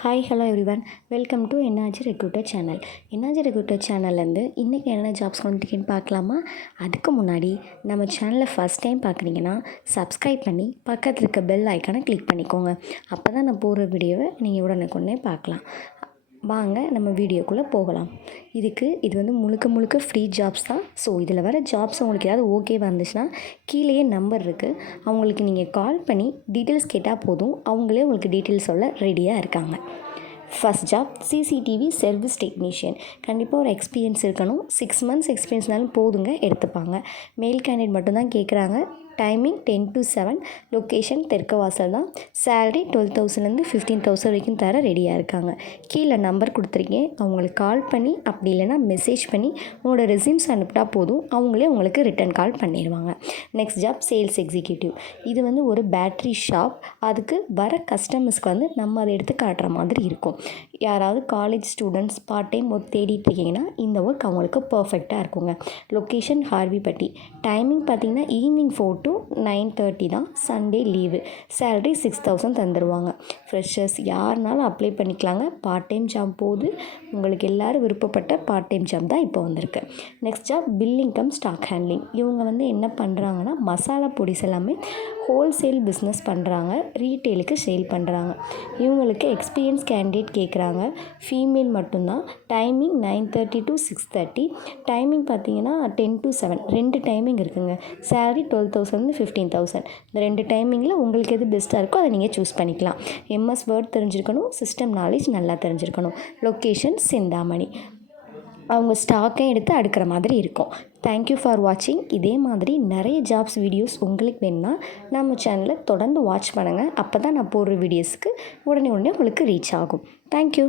Hi hello everyone, welcome to NRG recruiter channel. NRG recruiter சேனல்லேருந்து இன்றைக்கி என்ன jobs வந்துருக்கேன்னு பார்க்கலாமா? அதுக்கு முன்னாடி நம்ம சேனலை ஃபஸ்ட் டைம் பார்க்குறீங்கன்னா சப்ஸ்கிரைப் பண்ணி பக்கத்தில் இருக்க பெல் ஐக்கானை கிளிக் பண்ணிக்கோங்க. அப்போ தான் நான் போடுற வீடியோவை நீங்கள் உடனுக்குடனே பார்க்கலாம். வாங்க நம்ம வீடியோக்குள்ளே போகலாம். இது வந்து முழுக்க ஃப்ரீ ஜாப்ஸ் தான். ஸோ இதில் வர ஜாப்ஸ் உங்களுக்கு ஏதாவது ஓகே வந்துச்சுன்னா கீழேயே நம்பர் இருக்குது, அவங்களுக்கு நீங்கள் கால் பண்ணி டீட்டெயில்ஸ் கேட்டால் போதும், அவங்களே உங்களுக்கு டீட்டெயில்ஸ் சொல்ல ரெடியாக இருக்காங்க. First job CCTV service technician. கண்டிப்பாக ஒரு எக்ஸ்பீரியன்ஸ் இருக்கணும். 6 months எக்ஸ்பீரியன்ஸ்னாலும் போதுங்க, எடுத்துப்பாங்க. மேல் கேண்டிடேட் மட்டும்தான் கேட்குறாங்க. டைமிங் 10 to 7, லொக்கேஷன் தெற்கவாசல் தான். சேலரி 12,000லேருந்து 15,000 வரைக்கும் தர ரெடியாக இருக்காங்க. கீழே நம்பர் கொடுத்துருக்கேன், அவங்களுக்கு கால் பண்ணி அப்படி இல்லைனா மெசேஜ் பண்ணி உங்களோட ரெஸ்யூம்ஸ் அனுப்பிட்டா போதும், அவங்களே உங்களுக்கு ரிட்டன் கால் பண்ணிடுவாங்க. Next job sales executive. இது வந்து ஒரு பேட்ரி ஷாப். அதுக்கு வர கஸ்டமர்ஸ்க்கு வந்து நம்ம அதை எடுத்து காட்டுற மாதிரி இருக்கும். யாராவது college students part time work தேடிட்டு இருக்கீங்கன்னா இந்த ஒர்க் அவங்களுக்கு பர்ஃபெக்டாக இருக்குங்க. லொக்கேஷன் ஹார்விப்பட்டி. டைமிங் பார்த்திங்கன்னா ஈவினிங் 4 to 9:30 தான். Sunday leave. சேலரி 6,000 தந்துடுவாங்க. ஃப்ரெஷர்ஸ் யாருனாலும் அப்ளை பண்ணிக்கலாங்க. பார்ட் டைம் ஜாப் போது உங்களுக்கு எல்லோரும் விருப்பப்பட்ட பார்ட் டைம் ஜாப் தான் இப்போ வந்திருக்கு. Next job billing cum stock handling. இவங்க வந்து என்ன பண்ணுறாங்கன்னா மசாலா பொடிஸ் எல்லாமே ஹோல்சேல் பிஸ்னஸ் பண்ணுறாங்க, ரீட்டெயிலுக்கு சேல் பண்ணுறாங்க. இவங்களுக்கு எக்ஸ்பீரியன்ஸ் கேண்டிடேட் கேட்குறாங்க. ஃபீமேல் மட்டும்தான். Timing 9:30 to 6:30. டைமிங் பார்த்தீங்கன்னா 10 to 7, 2 டைமிங் இருக்குங்க. சேலரி 12,000லேருந்து 15,000. இந்த 2 டைமிங்கில் உங்களுக்கு எது பெஸ்ட்டாக இருக்கோ அதை நீங்கள் சூஸ் பண்ணிக்கலாம். எம்எஸ் வேர்ட் தெரிஞ்சிருக்கணும், சிஸ்டம் நாலேஜ் நல்லா தெரிஞ்சிருக்கணும். லொக்கேஷன் சிந்தாமணி. அவங்க ஸ்டாக்கை எடுத்து அடுக்கிற மாதிரி இருக்கும். தேங்க்யூ ஃபார் வாட்சிங். இதே மாதிரி நிறைய ஜாப்ஸ் வீடியோஸ் உங்களுக்கு வேணும்னா நம்ம சேனலை தொடர்ந்து வாட்ச் பண்ணுங்கள். அப்போ தான் நான் போடுற வீடியோஸ்க்கு உடனே உங்களுக்கு ரீச் ஆகும். தேங்க்யூ.